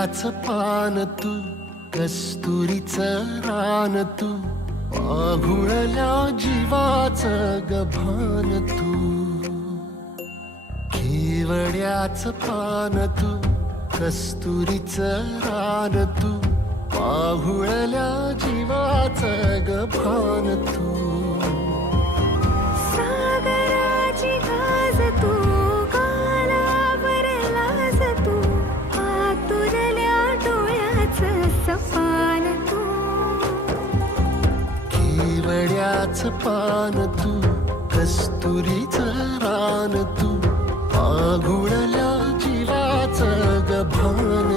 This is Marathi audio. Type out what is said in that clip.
केवड्याच पान तू, कस्तुरीचं रान तू, आघुळल्या जीवाचं गभान तू. केवड्याच पान तू, कस्तुरीचं रान तू, आघुळल्या जीवाचं गभान तू. सागराची गाज तू, गालावर लाज तू, आतुरल्या डोळ्याचं सपान तू. केवड्याच पान तू, कस्तुरीचं रान तू, आघुळल्या जीवाचं गभान